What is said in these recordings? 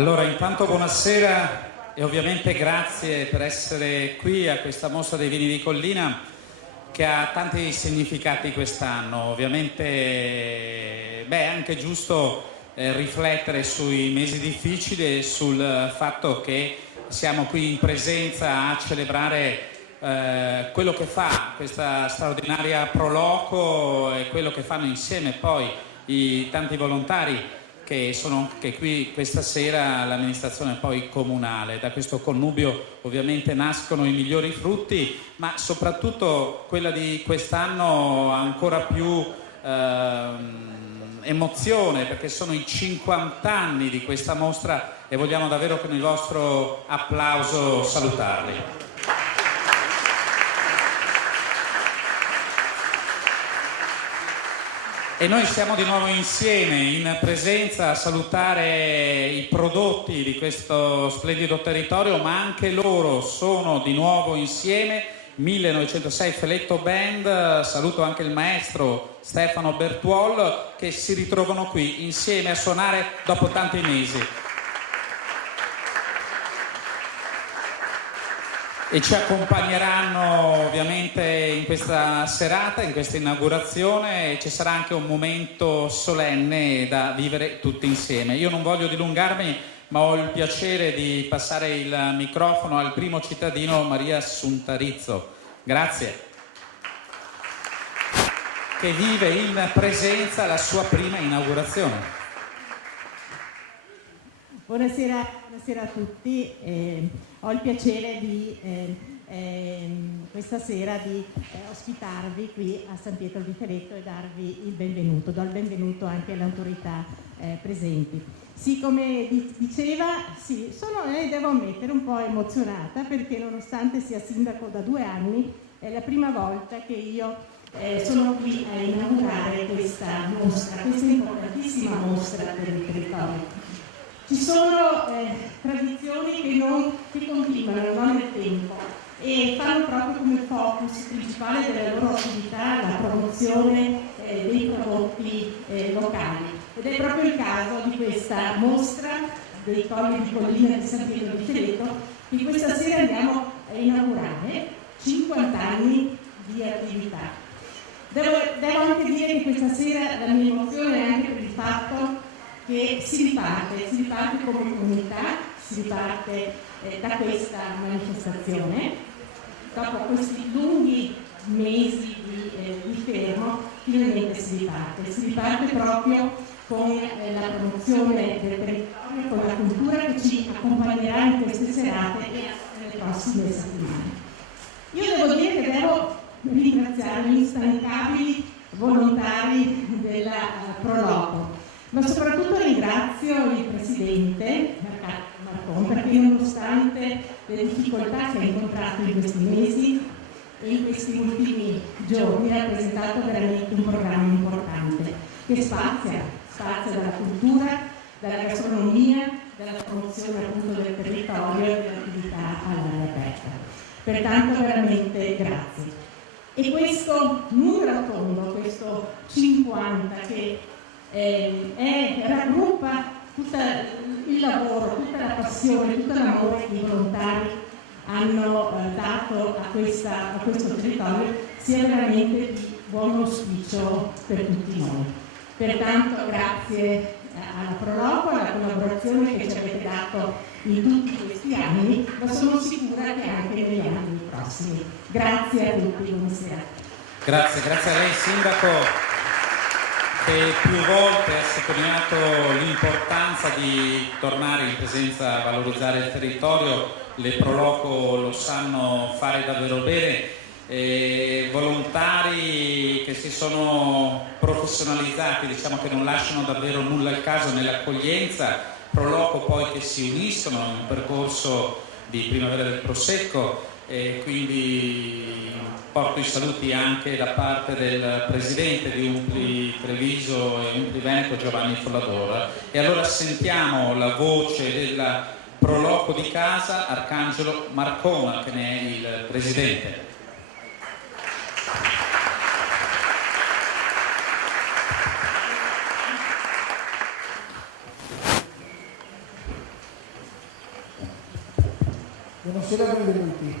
Allora, intanto buonasera e ovviamente grazie per essere qui a questa mostra dei vini di collina che ha tanti significati quest'anno. Ovviamente è anche giusto riflettere sui mesi difficili e sul fatto che siamo qui in presenza a celebrare quello che fa questa straordinaria Proloco e quello che fanno insieme poi i tanti volontari che sono anche qui questa sera all'amministrazione poi comunale. Da questo connubio ovviamente nascono i migliori frutti, ma soprattutto quella di quest'anno ha ancora più emozione, perché sono i 50 anni di questa mostra e vogliamo davvero con il vostro applauso salutarli. E noi siamo di nuovo insieme in presenza a salutare i prodotti di questo splendido territorio, ma anche loro sono di nuovo insieme. 1906 Feletto Band, saluto anche il maestro Stefano Bertuol, che si ritrovano qui insieme a suonare dopo tanti mesi. E ci accompagneranno ovviamente in questa serata, in questa inaugurazione, e ci sarà anche un momento solenne da vivere tutti insieme. Io non voglio dilungarmi, ma ho il piacere di passare il microfono al primo cittadino, Maria Assunta Rizzo. Grazie. Che vive in presenza la sua prima inaugurazione. Buonasera a tutti, ho il piacere di questa sera di ospitarvi qui a San Pietro di Feletto e darvi il benvenuto. Do il benvenuto anche alle autorità presenti. Sì, come diceva, sì, devo ammettere, un po' emozionata perché nonostante sia sindaco da 2 anni è la prima volta che io sono qui a inaugurare questa mostra, questa importantissima mostra per il territorio. Ci sono tradizioni che continuano nel tempo e fanno proprio come focus principale della loro attività la promozione dei prodotti locali. Ed è proprio il caso di questa mostra dei colli di collina di San Pietro di Feletto che questa sera andiamo a inaugurare, 50 anni di attività. Devo anche dire che questa sera la mia emozione è anche per il fatto che si riparte come comunità, si riparte da questa manifestazione. Dopo questi lunghi mesi di fermo, finalmente si riparte proprio con la promozione del territorio, con la cultura che ci accompagnerà in queste serate e nelle prossime settimane. Io devo dire che devo ringraziare gli instancabili volontari della Proloco, ma soprattutto ringrazio il presidente Marcon perché nonostante le difficoltà che ha incontrato in questi mesi e in questi ultimi giorni ha presentato veramente un programma importante che spazia dalla cultura, dalla gastronomia, dalla promozione appunto del territorio e dell'attività all'aria aperta. Pertanto veramente grazie. E questo numero tondo, questo 50 che raggruppa tutto il lavoro, tutta la passione, tutto l'amore che i volontari hanno dato a questo territorio, sia veramente di buon auspicio per tutti noi. Pertanto grazie alla Proloco, alla collaborazione che ci avete dato in tutti questi anni, ma sono sicura che anche negli anni prossimi. Grazie a tutti, buonasera. Grazie a lei Sindaco, che più volte ha sottolineato l'importanza di tornare in presenza a valorizzare il territorio. Le Proloco lo sanno fare davvero bene, volontari che si sono professionalizzati, diciamo che non lasciano davvero nulla al caso nell'accoglienza, Proloco poi che si uniscono in un percorso di Primavera del Prosecco, e quindi porto i saluti anche da parte del presidente di Umpli Treviso e Umpli Veneto, Giovanni Folladora. E allora sentiamo la voce della Proloco di casa, Arcangelo Marcona, che ne è il presidente. Buonasera, benvenuti.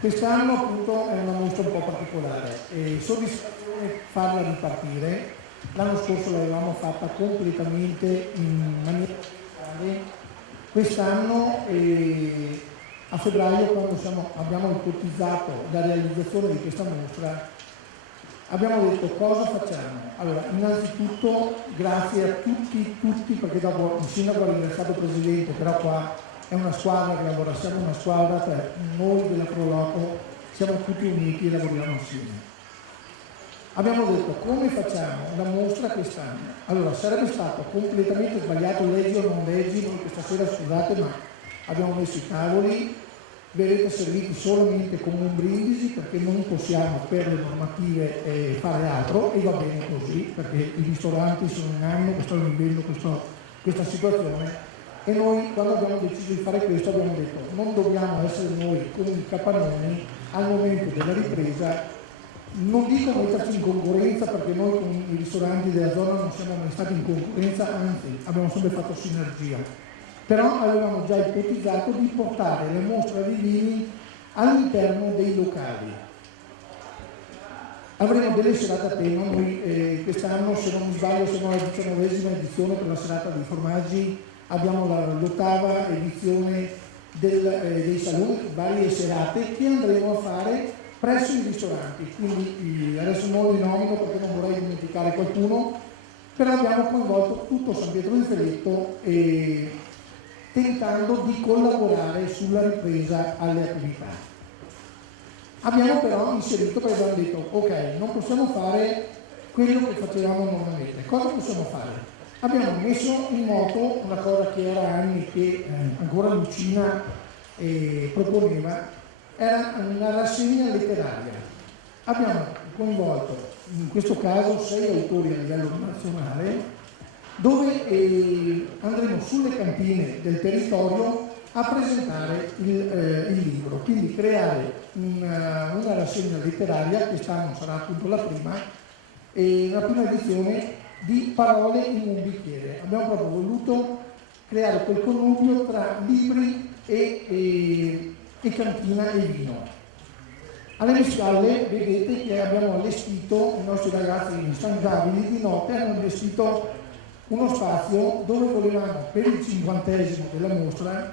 Quest'anno appunto è una mostra un po' particolare e soddisfazione farla ripartire. L'anno scorso l'avevamo fatta completamente in maniera digitale. Quest'anno a febbraio, quando abbiamo ipotizzato la realizzazione di questa mostra, abbiamo detto cosa facciamo. Allora, innanzitutto grazie a tutti, perché dopo il sindaco ha ringraziato il presidente, però qua è una squadra che lavora, siamo una squadra, cioè noi della Proloco siamo tutti uniti e lavoriamo assieme. Abbiamo detto come facciamo la mostra quest'anno. Allora, sarebbe stato completamente sbagliato, leggi o non leggi, noi questa sera scusate, ma abbiamo messo i tavoli, verrete serviti solamente come un brindisi perché non possiamo per le normative fare altro e va bene così perché i ristoranti sono in anno che stanno vivendo questa situazione e noi quando abbiamo deciso di fare questo abbiamo detto non dobbiamo essere noi come i capannoni al momento della ripresa, non dico metterci in concorrenza perché noi con i ristoranti della zona non siamo mai stati in concorrenza, anzi abbiamo sempre fatto sinergia. Però avevamo già ipotizzato di portare la mostra di vini all'interno dei locali. Avremo delle serate a tema, noi quest'anno se non mi sbaglio siamo alla 19ª edizione per la serata dei formaggi, abbiamo l'8ª edizione dei saloni, varie serate che andremo a fare presso i ristoranti, quindi adesso non li nomino perché non vorrei dimenticare qualcuno, però abbiamo coinvolto tutto San Pietro di Feletto tentando di collaborare sulla ripresa alle attività. Abbiamo però inserito, perché abbiamo detto, ok, non possiamo fare quello che facevamo normalmente, cosa possiamo fare? Abbiamo messo in moto una cosa che era anni che ancora Lucina proponeva, era una rassegna letteraria. Abbiamo coinvolto, in questo caso, 6 autori a livello nazionale, dove andremo sulle cantine del territorio a presentare il libro, quindi creare una rassegna letteraria, quest'anno sarà appunto la prima edizione di Parole in un bicchiere. Abbiamo proprio voluto creare quel connubio tra libri e cantina e vino. Alle mie spalle vedete che abbiamo allestito, i nostri ragazzi instancabili di notte hanno allestito uno spazio dove volevamo per il 50esimo della mostra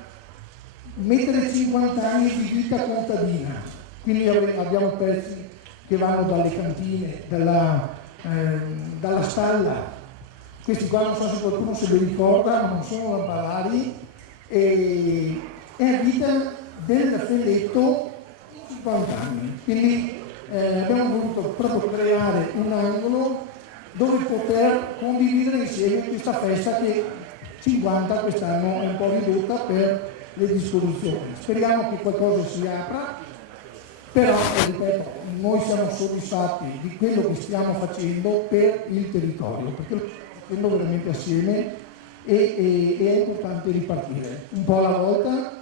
mettere 50 anni di vita contadina, quindi abbiamo pezzi che vanno dalle cantine, dalla stalla, questi qua non so se qualcuno se li ricorda, ma non sono lampadari, e è vita del Feletto in 50 anni, quindi abbiamo voluto proprio creare un angolo dove poter condividere insieme questa festa che 50 quest'anno è un po' ridotta per le disposizioni. Speriamo che qualcosa si apra, però ripeto, noi siamo soddisfatti di quello che stiamo facendo per il territorio, perché lo stiamo facendo veramente assieme e è importante ripartire un po' alla volta.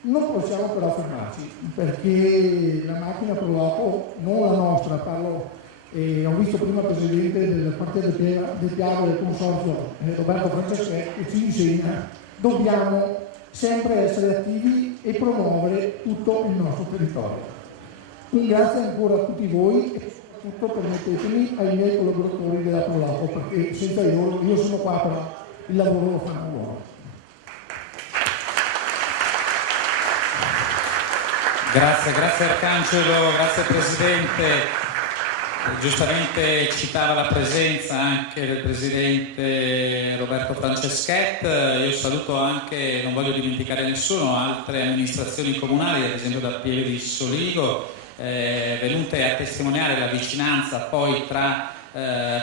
Non possiamo però fermarci, perché la macchina Proloco, non la nostra, parlo. Ho visto prima il presidente del quartiere del Piave del consorzio Roberto Franceschetti che ci insegna dobbiamo sempre essere attivi e promuovere tutto il nostro territorio. Un grazie ancora a tutti voi e soprattutto permettetemi ai miei collaboratori della Proloco, perché senza loro io sono qua, però il lavoro lo fanno loro. Grazie Arcangelo, grazie Presidente. Giustamente citava la presenza anche del Presidente Roberto Franceschetti. Io saluto anche, non voglio dimenticare nessuno, altre amministrazioni comunali, ad esempio da Pieve di Soligo, venute a testimoniare la vicinanza poi tra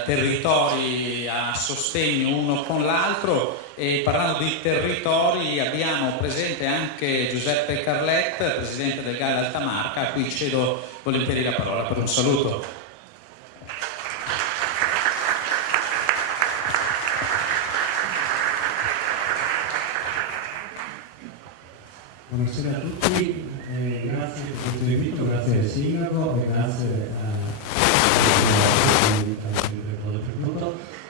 territori a sostegno uno con l'altro. E parlando di territori abbiamo presente anche Giuseppe Carlet, Presidente del GAL Altamarca, a cui cedo volentieri la parola per un saluto. Buonasera a tutti, grazie per questo invito, grazie al Sindaco e grazie a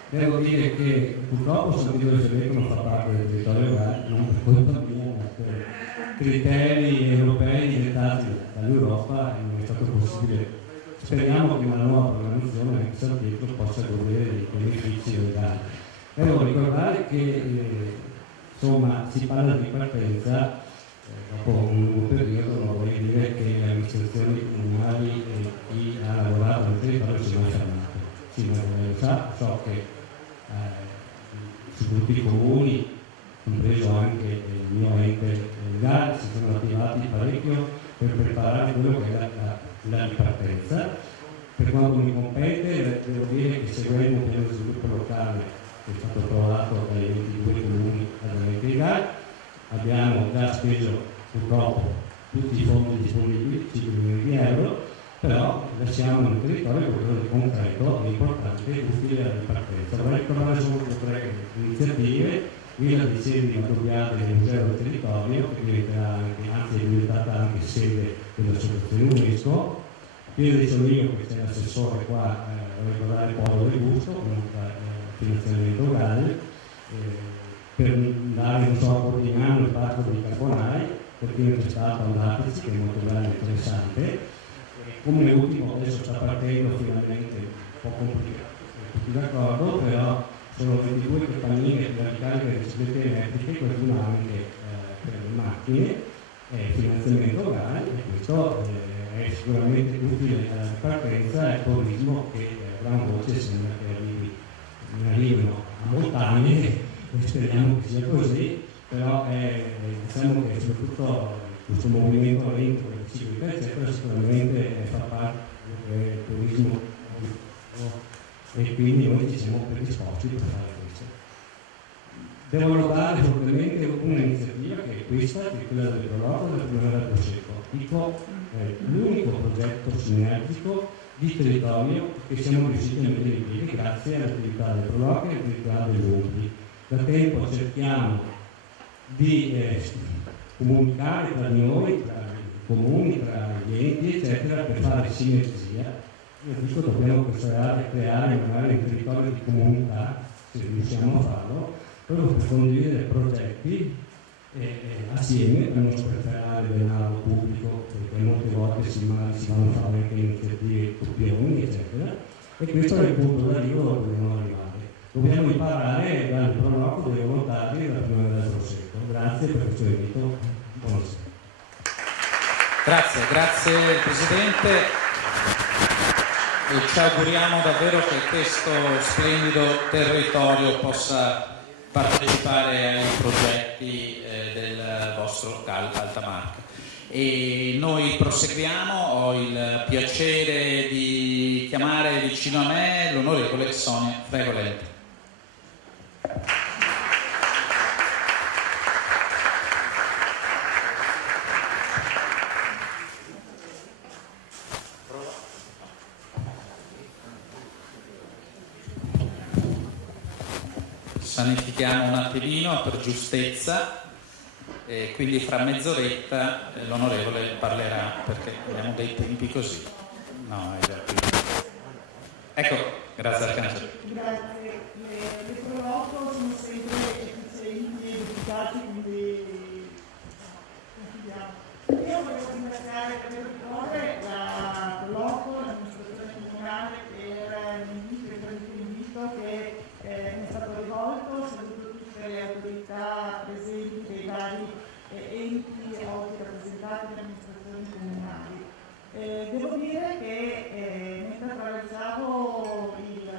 Devo dire che purtroppo San Pietro di Feletto non fa parte del territorio GAL, non per colpa mia, ma per criteri europei dettati dall'Europa non è stato possibile. Speriamo che nella nuova programmazione anche San Pietro possa godere dei benefici legali. Devo ricordare che insomma, si parla di partenza dopo un lungo periodo, non vorrei dire che le amministrazioni comunali e chi ha lavorato nel territorio si sono fermate. Sì, ma so che su tutti i comuni, compreso anche il mio ente legale, si sono attivati parecchio per preparare quello che è la ripartenza. Per quanto mi compete, devo dire che seguendo un piano di sviluppo locale che è stato approvato dai 22 comuni ad legale, abbiamo già speso purtroppo tutti i fondi disponibili, 5 milioni di euro, però lasciamo nel territorio qualcosa di concreto e importante e utile alla ripartenza. Vorrei ricordare solo 3 iniziative: Villa dei Ceri Doppiate del Museo del Territorio, che diventerà anche, anzi è diventata anche sede dell'Associazione UNESCO. Piede di Solino, che c'è l'assessore qua, vorrei ricordare Paolo Del Gusto, con finanziamento GAL, per dare un so quotidiano il parco di Carbonai, per chi non c'è stato andateci, che è molto bello e interessante. Come ultimo, adesso sta partendo finalmente, un po' complicato, tutti d'accordo, però sono 22 campanine per la ricarica delle biciclette elettriche, qualcuno anche per le macchine, finanziamento GAL, e questo è sicuramente utile alla ripartenza e al turismo che a gran voce sembra che arrivino a montagne, e speriamo che sia così, però diciamo che soprattutto questo movimento lento del ciclo eccetera sicuramente fa parte del turismo e quindi noi ci siamo predisposti per fare questo. Devo notare fortemente un'iniziativa che è questa, che è quella del Proloco della Primavera del Prosecco. Dico, l'unico progetto sinergico di territorio che siamo riusciti a mettere in piedi grazie all'attività del Proloco e all'attività degli UNPI. Da tempo cerchiamo di comunicare tra di noi, tra i comuni, tra gli enti, eccetera, per fare sinergia. Io dico dobbiamo creare magari un territorio di comunità, se riusciamo a farlo, proprio per condividere progetti assieme per non sprecare denaro pubblico, perché molte volte si vanno a fare anche iniziative copioni, eccetera, e questo è il punto d'arrivo dove dobbiamo arrivare. Dobbiamo imparare dal Proloco dei volontari della Primavera del Prosecco. Grazie per questo invito. Buonasera. Grazie Presidente. E ci auguriamo davvero che questo splendido territorio possa partecipare ai progetti del vostro CAL Alta Marca. E noi proseguiamo, ho il piacere di chiamare vicino a me l'onorevole Sonia Fregolenti. Sanifichiamo un attimino per giustezza e quindi fra mezz'oretta l'onorevole parlerà, perché abbiamo dei tempi così. No, è già più. Ecco, grazie al cancelliere. Grazie. Le Proloco sono sempre efficienti ed efficaci, quindi confidiamo. Io voglio ringraziare per le cose la Proloco, l'amministrazione comunale per l'invito che mi è stato rivolto, saluto tutte le autorità presenti dei vari enti oggi rappresentati dalle amministrazioni comunali. Devo dire che mentre attraversavo il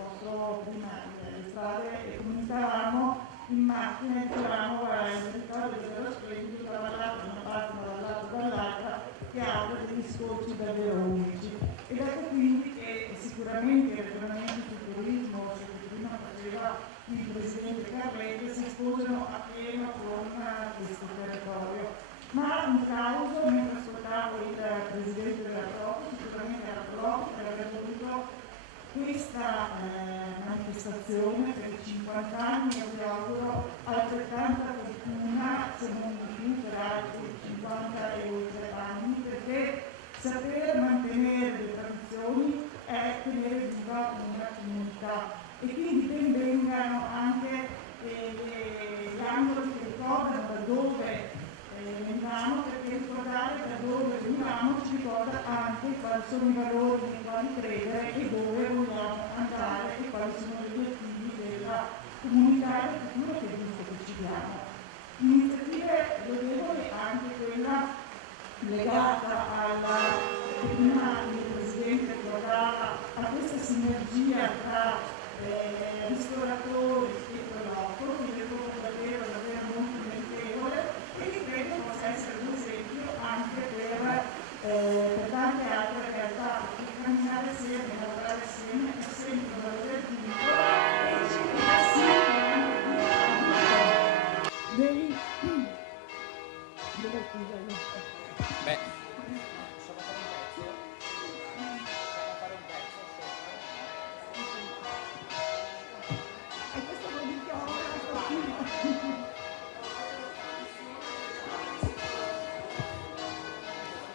vostro prima le strade e comunicavamo in macchina e dicevamo il territorio dello splendido lavorato da una parte ma dall'altra dall'altra, che ha degli scorci davvero unici. Ed ecco quindi che sicuramente il ragionamento sul turismo, che prima faceva il Presidente Carlete, si sposano appieno con questo territorio. Ma un causo, mentre ascoltavo il Presidente della Proloco, sicuramente la Proloco per aver voluto questa manifestazione per i 50 anni, e vi auguro altrettanta fortuna, se non di più, per altri 50 e oltre anni, perché saper mantenere le tradizioni è tenere viva una comunità, e quindi ben vengano anche gli angoli che ricordano da dove valori nei quali credere e dove vogliamo andare e quali sono gli obiettivi della comunità e del futuro che è giusto che ci diamo. Iniziative lodevoli anche quella legata alla, che prima il Presidente ricordava, a questa sinergia tra ristoratori e prolotto, che io trovo davvero molto meritevole e che credo possa essere un esempio anche per tante altre realtà, perché camminare assieme, lavorare assieme è sempre un valore aggiunto e ci dà sempre Beh,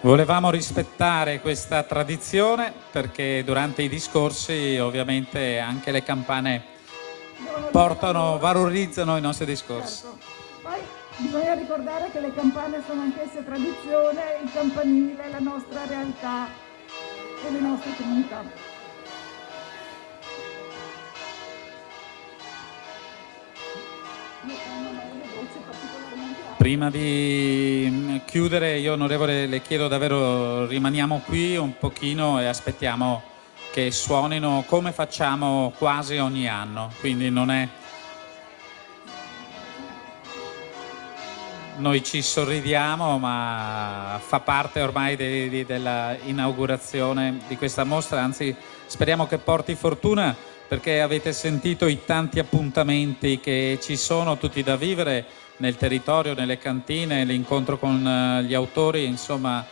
volevamo rispettare questa tradizione perché durante i discorsi ovviamente anche le campane valorizzano i nostri discorsi. Certo. Poi bisogna ricordare che le campane sono anch'esse tradizione, il campanile, la nostra realtà e le nostre comunità. Prima di chiudere, io onorevole le chiedo davvero, rimaniamo qui un pochino e aspettiamo che suonino come facciamo quasi ogni anno, quindi non è... Noi ci sorridiamo, ma fa parte ormai della inaugurazione di questa mostra, anzi speriamo che porti fortuna perché avete sentito i tanti appuntamenti che ci sono, tutti da vivere nel territorio, nelle cantine, l'incontro con gli autori, insomma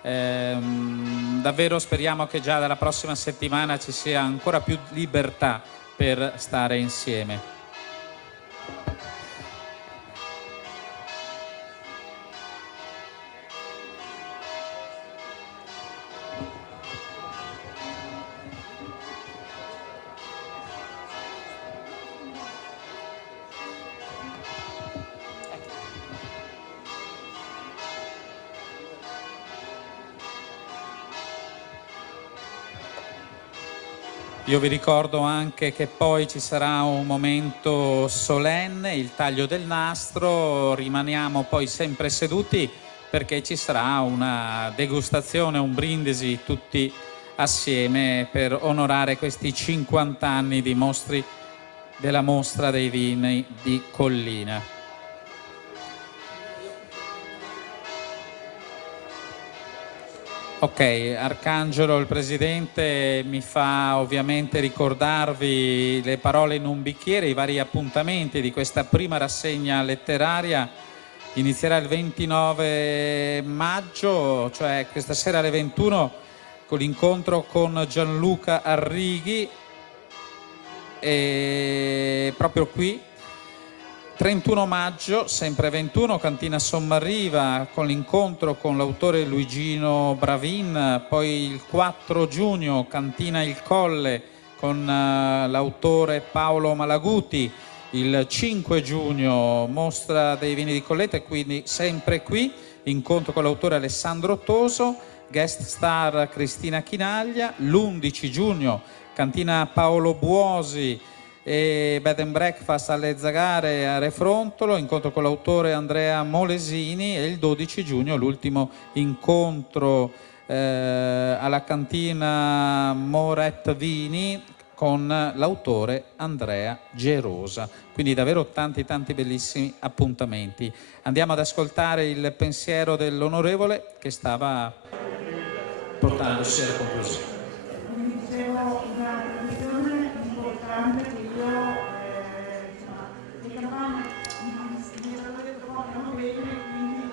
davvero speriamo che già dalla prossima settimana ci sia ancora più libertà per stare insieme. Io vi ricordo anche che poi ci sarà un momento solenne, il taglio del nastro, rimaniamo poi sempre seduti perché ci sarà una degustazione, un brindisi tutti assieme per onorare questi 50 anni di mostri della mostra dei vini di Collina. Ok, Arcangelo, il Presidente, mi fa ovviamente ricordarvi le parole in un bicchiere, i vari appuntamenti di questa prima rassegna letteraria. Inizierà il 29 maggio, cioè questa sera alle 21, con l'incontro con Gianluca Arrighi, e proprio qui. 31 maggio, sempre 21, Cantina Sommarriva con l'incontro con l'autore Luigino Bravin, poi il 4 giugno Cantina Il Colle con l'autore Paolo Malaguti, il 5 giugno Mostra dei Vini di Colletta, e quindi sempre qui, incontro con l'autore Alessandro Toso, guest star Cristina Chinaglia, l'11 giugno Cantina Paolo Buosi e Bed and Breakfast alle Zagare a Refrontolo, incontro con l'autore Andrea Molesini, e il 12 giugno l'ultimo incontro alla cantina Moret Vini con l'autore Andrea Gerosa. Quindi davvero tanti bellissimi appuntamenti. Andiamo ad ascoltare il pensiero dell'onorevole che stava portandosi alla conclusione. Come dicevo, una tradizione importante che io, le campagne mi sono detto vanno bene, quindi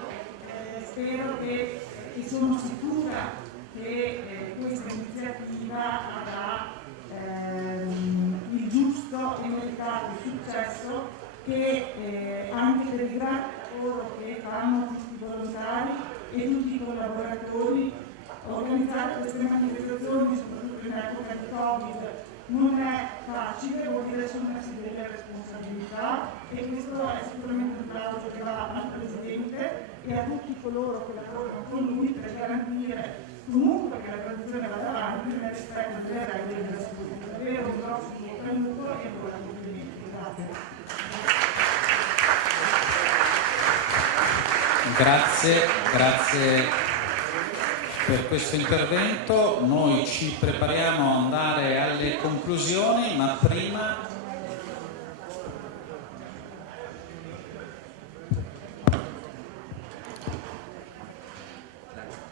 spero e sono sicura che questa iniziativa avrà il giusto e meritato successo, che anche per il grande lavoro che fanno tutti i volontari e tutti i collaboratori, organizzare queste manifestazioni, soprattutto in epoca di Covid, non è facile, vuol dire assumersi delle responsabilità, e questo è sicuramente un plauso che va al Presidente e a tutti coloro che lavorano con lui per garantire comunque che la tradizione vada avanti nel rispetto delle regole della salute. Davvero un grosso tributo e ancora complimenti. Grazie. Grazie per questo intervento. Noi ci prepariamo ad andare alle conclusioni, ma prima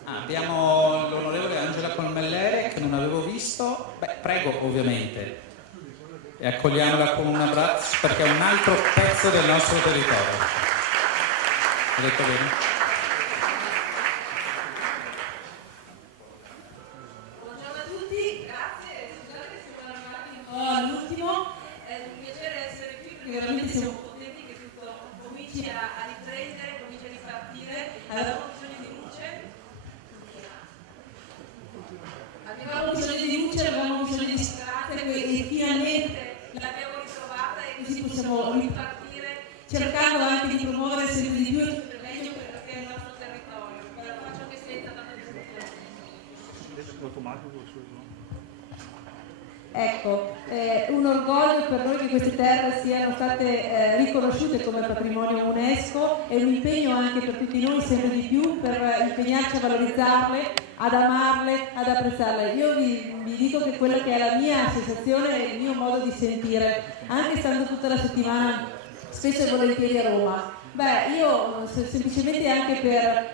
abbiamo l'onorevole Angela Colmellere che non avevo visto. Prego, ovviamente, e accogliamola con un abbraccio perché è un altro pezzo del nostro territorio. Ho detto bene? Buongiorno a tutti, grazie. Scusate che siamo arrivati un po' all'ultimo. È un piacere essere qui perché veramente siamo contenti che tutto cominci a riprendere, cominci a ripartire. Avevamo bisogno di luce. Avevamo bisogno di speranza e finalmente l'abbiamo ritrovata e così possiamo ripartire cercando anche di promuovere sempre di più e meglio quello che è il nostro territorio. Lo faccio anche senza tanta Ecco, è un orgoglio per noi che queste terre siano state riconosciute come patrimonio UNESCO, è un impegno anche per tutti noi sempre di più per impegnarci a valorizzarle, ad amarle, ad apprezzarle. Io vi dico che quella che è la mia sensazione, il mio modo di sentire, anche stando tutta la settimana spesso e volentieri a Roma, io semplicemente anche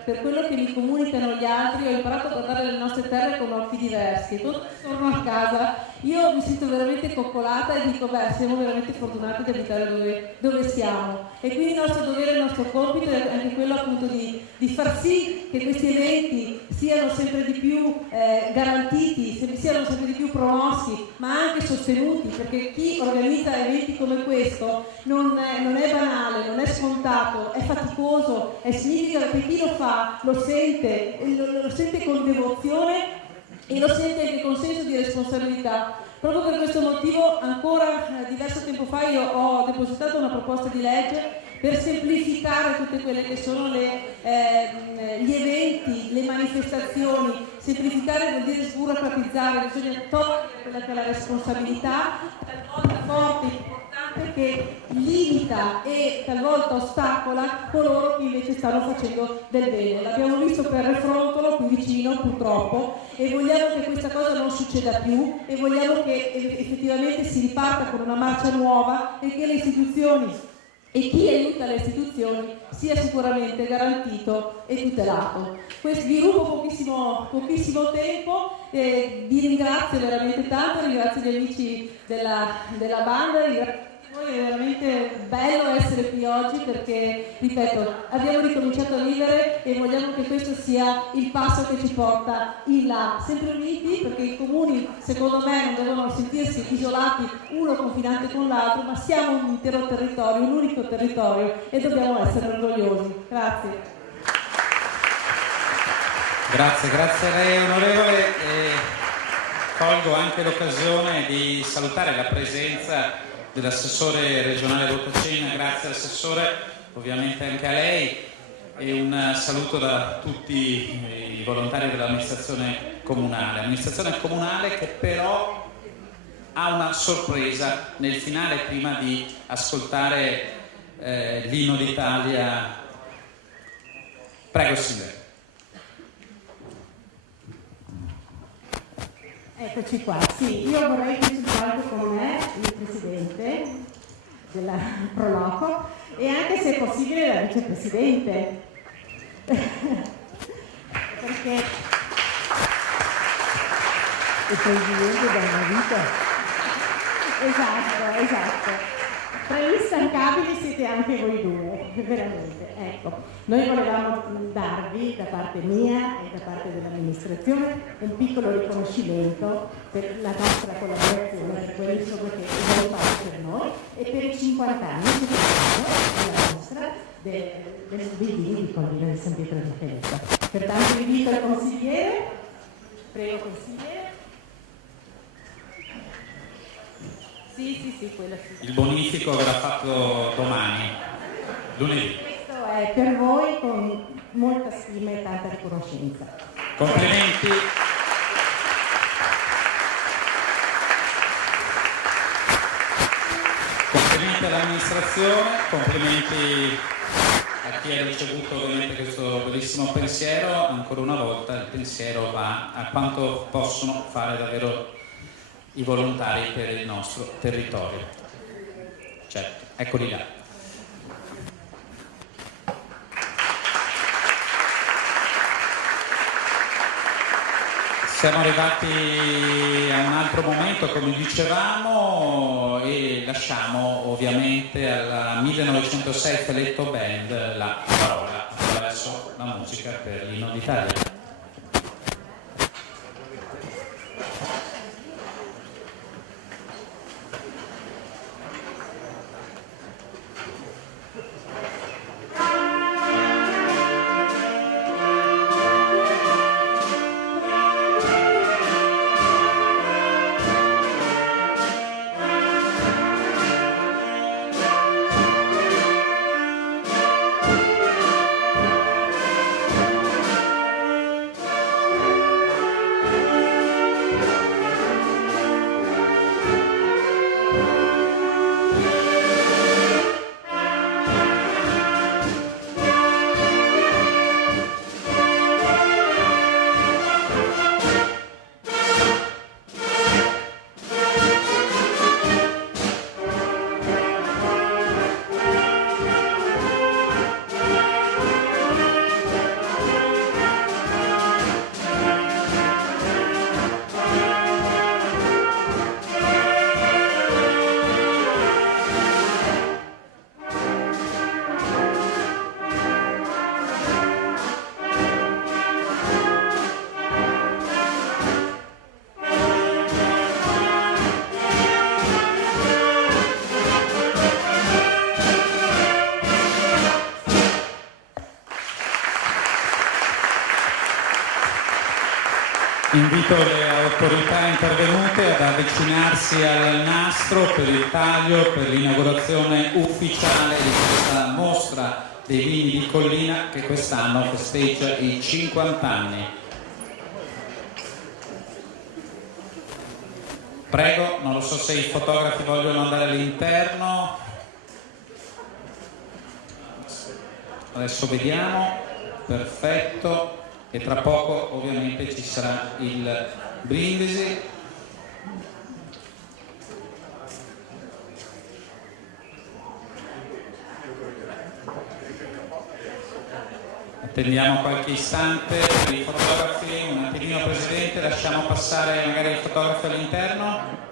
per quello che mi comunicano gli altri ho imparato a guardare le nostre terre con occhi diversi. Quando torno a casa io mi sento veramente coccolata e dico siamo veramente fortunati di abitare dove siamo, e quindi il nostro dovere, il nostro compito è anche quello appunto di far sì che questi eventi siano sempre di più garantiti, siano sempre di più promossi, ma anche sostenuti, perché chi organizza eventi come questo non è banale, non è scontato, è faticoso, significa che chi lo fa lo sente con devozione e lo sente anche con senso di responsabilità. Proprio per questo motivo ancora diverso tempo fa io ho depositato una proposta di legge per semplificare tutte quelle che sono gli eventi, le manifestazioni. Semplificare vuol dire sburocratizzare, bisogna togliere quella che è la responsabilità, talvolta forte, importante, che limita e talvolta ostacola coloro che invece stanno facendo del bene. L'abbiamo visto per Refrontolo, qui vicino purtroppo, e vogliamo che questa cosa non succeda più e vogliamo che effettivamente si riparta con una marcia nuova e che le istituzioni e chi aiuta le istituzioni sia sicuramente garantito e tutelato. Vi rubo pochissimo tempo, vi ringrazio veramente tanto, ringrazio gli amici della banda, ringrazio voi, è veramente bello essere qui oggi perché, ripeto, abbiamo ricominciato a vivere e vogliamo che questo sia il passo che ci porta in là, sempre uniti, perché i comuni secondo me non devono sentirsi isolati uno confinante con l'altro, ma siamo un intero territorio, un unico territorio e dobbiamo essere orgogliosi. Grazie. Grazie a lei onorevole. Colgo anche l'occasione di salutare la presenza dell'assessore regionale Botocena. Grazie assessore, ovviamente anche a lei, e un saluto da tutti i volontari dell'amministrazione comunale che però ha una sorpresa nel finale prima di ascoltare l'inno d'Italia. Prego Silvia. Eccoci qua, sì, io vorrei che sul palco con me il presidente della Proloco e anche se è possibile la vicepresidente, perché il presidente da una vita. Esatto. Tra gli instancabili siete anche voi due, veramente. Ecco, noi volevamo darvi, da parte mia e da parte dell'amministrazione, un piccolo riconoscimento per la nostra collaborazione, per quello che voi fate per noi e per i 50 anni che della nostra dei vini di Collina di San Pietro di Feletta. Pertanto invito il consigliere, prego consigliere. Sì, quello sì. Il bonifico verrà fatto domani, lunedì. Questo è per voi con molta stima e tanta riconoscenza. Complimenti. Complimenti all'amministrazione, complimenti a chi ha ricevuto ovviamente questo bellissimo pensiero. Ancora una volta il pensiero va a quanto possono fare davvero i volontari per il nostro territorio. Certo, eccoli là. Siamo arrivati a un altro momento, come dicevamo, e lasciamo ovviamente alla 1906 Feletto Band la parola attraverso la musica per l'Inno d'Italia. Invito le autorità intervenute ad avvicinarsi al nastro per il taglio per l'inaugurazione ufficiale di questa mostra dei vini di Collina che quest'anno festeggia i 50 anni. Prego, non lo so se i fotografi vogliono andare all'interno. Adesso vediamo, perfetto. E tra poco ovviamente ci sarà il brindisi. Attendiamo qualche istante per i fotografi, un attimino Presidente, lasciamo passare magari il fotografo all'interno.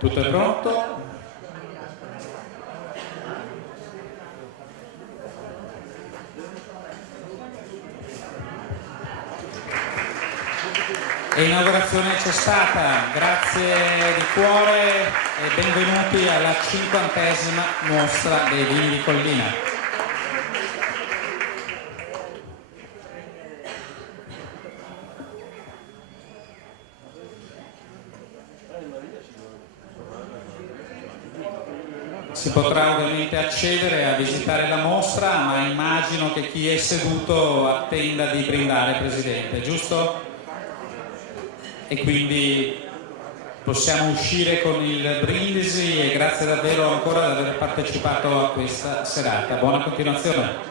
Tutto è pronto? E inaugurazione c'è stata, grazie di cuore e benvenuti alla 50ª mostra dei vini di Collina. Si potrà ovviamente accedere a visitare la mostra, ma immagino che chi è seduto attenda di brindare, Presidente, giusto? E quindi possiamo uscire con il brindisi e grazie davvero ancora di aver partecipato a questa serata. Buona continuazione.